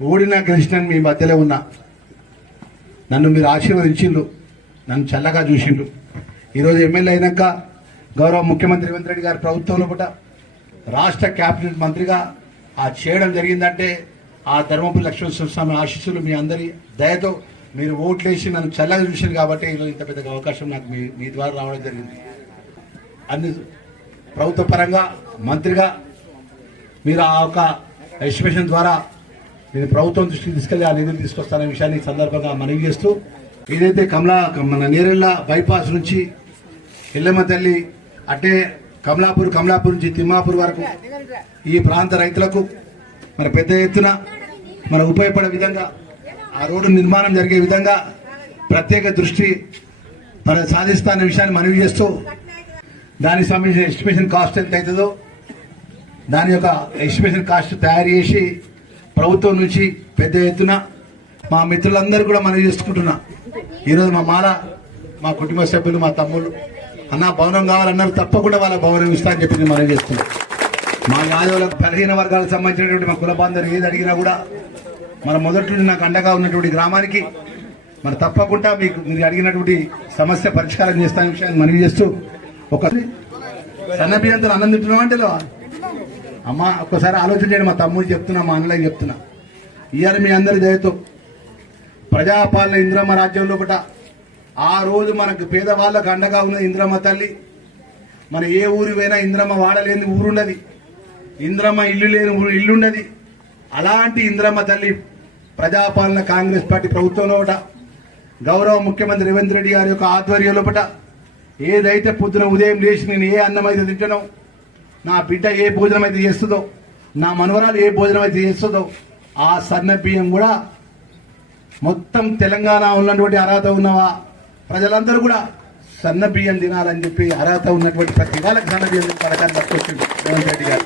ఓడినా గెలిచినా మీ మధ్యలో ఉన్నా. నన్ను మీరు ఆశీర్వదించిండ్రు, నన్ను చల్లగా చూసిండ్రు. ఈరోజు ఎమ్మెల్యే అయినాక గౌరవ ముఖ్యమంత్రి రేవంత్ రెడ్డి గారి ప్రభుత్వంలో పూట రాష్ట్ర క్యాబినెట్ మంత్రిగా చేయడం జరిగిందంటే ఆ ధర్మపురి లక్ష్మణ స్వామి ఆశీస్సులు, మీ అందరి దయతో మీరు ఓట్లేసి నన్ను చల్లగా చూసింది కాబట్టి ఈరోజు ఇంత పెద్ద అవకాశం నాకు మీ ద్వారా రావడం జరిగింది. అన్ని ప్రభుత్వ పరంగా మంత్రిగా మీరు ఆ యొక్క ఎస్టిమేషన్ ద్వారా నేను ప్రభుత్వం దృష్టికి తీసుకెళ్లి ఆ నిధులు తీసుకొస్తాననే విషయాన్ని సందర్భంగా మనవి చేస్తూ, ఏదైతే మన నేరెళ్ళ బైపాస్ నుంచి ఎల్లమ్మ తల్లి అట్టే కమలాపూర్ నుంచి తిమ్మాపూర్ వరకు ఈ ప్రాంత రైతులకు మన పెద్ద ఎత్తున మన ఉపయోగపడే విధంగా ఆ రోడ్డు నిర్మాణం జరిగే విధంగా ప్రత్యేక దృష్టి సాధిస్తానన్న విషయాన్ని మనవి చేస్తూ, దానికి సంబంధించిన ఎస్టిమేషన్ కాస్ట్ ఎంత అవుతుందో దాని యొక్క ఎస్టిమేషన్ కాస్ట్ తయారు చేసి ప్రభుత్వం నుంచి పెద్ద ఎత్తున మా మిత్రులందరూ కూడా మనం చేసుకుంటున్నా. ఈరోజు మా కుటుంబ సభ్యులు, మా తమ్ముళ్ళు అన్న భవనం కావాలన్నారు, తప్పకుండా వాళ్ళ భవనం ఇస్తా అని చెప్పి మనం చేస్తున్నాం. మా యాదవులకు బలహీన వర్గాలకు సంబంధించినటువంటి మా కుల బాంధవులు ఏది అడిగినా కూడా మన మొదటి నుండి నాకు అండగా ఉన్నటువంటి గ్రామానికి మరి తప్పకుండా మీరు అడిగినటువంటి సమస్య పరిష్కారం చేస్తానే విషయాన్ని మనవి చేస్తూ, ఒక సన్నబియ్యంతో అన్నం తింటున్నాం అంటే అమ్మ ఒక్కసారి ఆలోచన చేయండి. మా తమ్ముడు చెప్తున్నా, మా అన్నలకి చెప్తున్నా, ఇవాళ మీ అందరి దయతో ప్రజాపాలన ఇంద్రమ్మ రాజ్యంలో ఒకట ఆ రోజు మనకు పేదవాళ్ళకు అండగా ఉన్నది ఇంద్రమ్మ తల్లి. మన ఏ ఊరు పోయినా ఇంద్రమ్మ వాడలేని ఊరున్నది, ఇంద్రమ్మ ఇల్లు లేని ఇల్లున్నది. అలాంటి ఇంద్రమ్మ తల్లి ప్రజాపాలన కాంగ్రెస్ పార్టీ ప్రభుత్వంలో ఒకట గౌరవ ముఖ్యమంత్రి రేవంత్ రెడ్డి గారి యొక్క ఆధ్వర్యంలో ఒకట ఏదైతే పొద్దున ఉదయం లేచి నేను ఏ అన్నం అయితే తింటానో, నా బిడ్డ ఏ భోజనం అయితే చేస్తుందో, నా మనవరాలు ఏ భోజనం అయితే చేస్తుందో ఆ సన్న బియ్యం కూడా మొత్తం తెలంగాణ ఉన్నటువంటి అర్హత ఉన్నవా ప్రజలందరూ కూడా సన్న బియ్యం తినాలని చెప్పి అర్హత ఉన్నటువంటి ప్రతి వాళ్ళకి సన్న బియ్యం పథకాన్ని పట్టుకొచ్చింది రేవంత్ రెడ్డి గారు.